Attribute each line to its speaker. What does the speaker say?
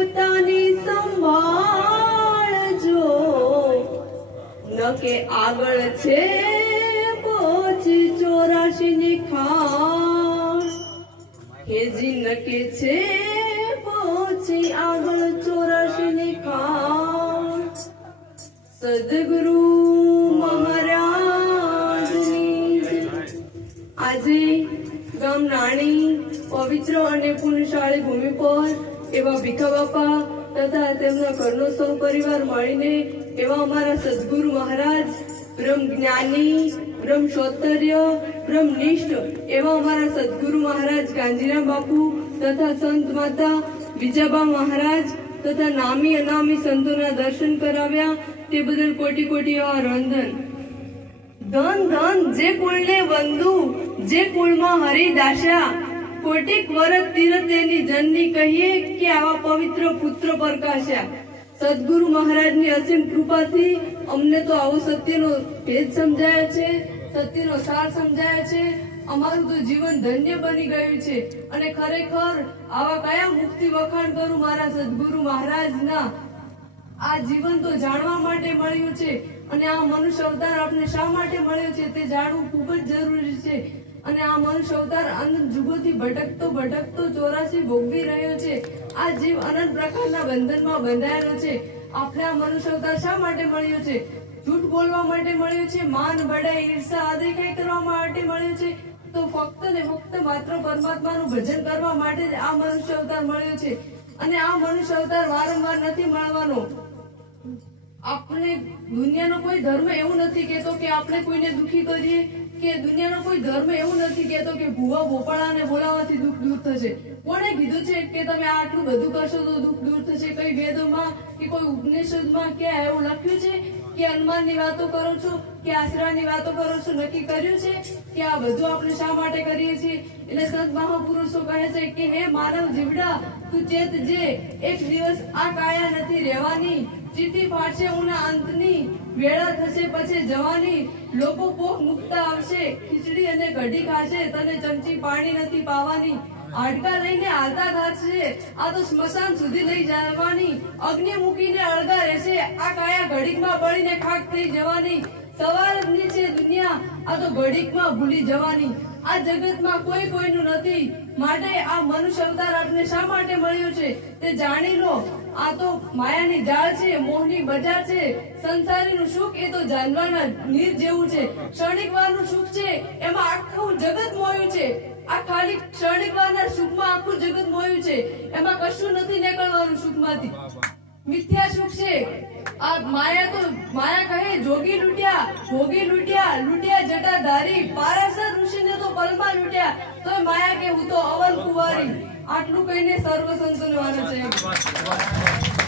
Speaker 1: પોતાને સંભાળજો. નકે આગળ છે બોજ ચોરાશીની ખાણ. હેજી નકે છે બોજ આગળ ચોરાશીની ખાણ. સદગુરુ મહારાજની આજે ગામ રાણી પવિત્ર અને પુણ્યશાળી ભૂમિ પર એવા ભીખા બાપા તથા તેમના ઘરનો સૌ પરિવાર મળીને એવા અમારા સદગુરુ મહારાજ, બ્રહ્મ જ્ઞાની, બ્રહ્મ સૌતર્ય બ્રહ્મ નિષ્ઠ એવા અમારા સદગુરુ મહારાજ ગાંધીરામ બાપુ તથા સંત માતા વિજયબા મહારાજ તથા નામી અનામી સંતોના દર્શન કરાવ્યા તે બદલ કોટી કોટી એવા રંધન ધન ધન, જે કુળને વંદુ, જે કુળમાં હરિદાસા કોટિક વરત તીરતેની જનની કહીએ કે આવા પવિત્ર પુત્ર પ્રકાશ્યા. સદગુરુ મહારાજની અસીમ કૃપાથી અમને તો આવો સત્યનો ભેદ સમજાય છે, સત્યનો સાર સમજાય છે. અમારું તો જીવન ધન્ય બની ગયું છે અને ખરેખર આવા કયા મુક્તિ વખાણ કરું મારા સદગુરુ મહારાજના? આ જીવન તો જાણવા માટે મળ્યું છે અને આ મનુષ્ય અવતાર આપણે શા માટે મળ્યો છે તે જાણવું ખૂબ જ જરૂરી છે. અને આ મનુષ્ય અવતાર અનંત જુગોથી ભટકતો ભટકતો ચોરાસી ભોગવી રહ્યો છે. આ જીવ અનંત પ્રકારના બંધનમાં બંધાયેલો છે. આપણે આ મનુષ્ય અવતાર શા માટે મળ્યો છે? જૂઠ બોલવા માટે મળ્યો છે? માન બડાઈ ઈર્ષા અદેખાઈ કરવા માટે મળ્યો છે? તો ફક્ત ને ફક્ત માત્ર પરમાત્માનું ભજન કરવા માટે જ આ મનુષ્ય અવતાર મળ્યો છે. અને આ મનુષ્ય અવતાર વારંવાર નથી મળવાનો. આપણે દુનિયાનો કોઈ ધર્મ એવું નથી કહેતો કે આપણે કોઈને દુખી કરીએ કે દુનિયાનો કોઈ ધર્મ એવું નથી કહેતો કે ભૂવા ભોપાળાને બોલાવવાથી દુઃખ દૂર થશે. કોણે કીધું છે કે તમે આટલું બધું કરશો તો દુઃખ દૂર થશે? કઈ વેદોમાં કે કોઈ ઉપનિષદમાં ક્યાં એવું લખ્યું છે કે હનુમાનની વાતો કરો છો, કે આશરાની વાતો કરો છો, નક્કી કર્યું છે કે આ બધું આપણે શા માટે કરીએ છીએ? એટલે સંત મહાપુરુષો કહે છે કે, હે માનવ જીવડા, તું ચેત જે એક દિવસ આ કાયા નથી રહેવાની. ચીઠી ફાટશે ઉના અંતની વેળા થશે પછી જવાની લોકો પોખ મુકતા આવશે. ખીચડી અને કઢી ખાશે, તને ચમચી પાણી નથી પાવાની. હાડકા લઈને હાલતા ખાશે આ તો સ્મશાન સુધી લઈ જવાની. અગ્નિ મૂકીને અળગા રહેશે. આ કાયા ઘડીકમાં પડીને ખાક થઈ જવાની. સવારની છે દુનિયા, આ તો ઘડીકમાં ભૂલી જવાની. આ જગતમાં કોઈ કોઈનું નથી. માટે આ મનુષ્ય અવતાર આપને શા માટે મળ્યો છે? તે જાણી લો. આ તો માયાની જાળ છે, મોહની બજાર છે. સંસારીનું સુખ એ તો જાનવાના નીર જેવું છે. ક્ષણિક વારનું સુખ છે, એમાં આખું જગત મોયું છે. આ ખાલી ક્ષણિક વારના સુખમાં આખું જગત મોયું છે. એમાં કશું નથી નીકળવાનું સુખમાંથી. મિથ્યા સુખ છે. આ માયા તો માયા કહે, જોગી લૂટ્યા ભોગી લૂટ્યા લૂટ્યા જટાધારી પારાસર ઋષિને તો પલમાં લૂટ્યા. તો માયા કે, હું તો અવલ કુવારી. આટલું કહીને સર્વ સંતોને વારે છે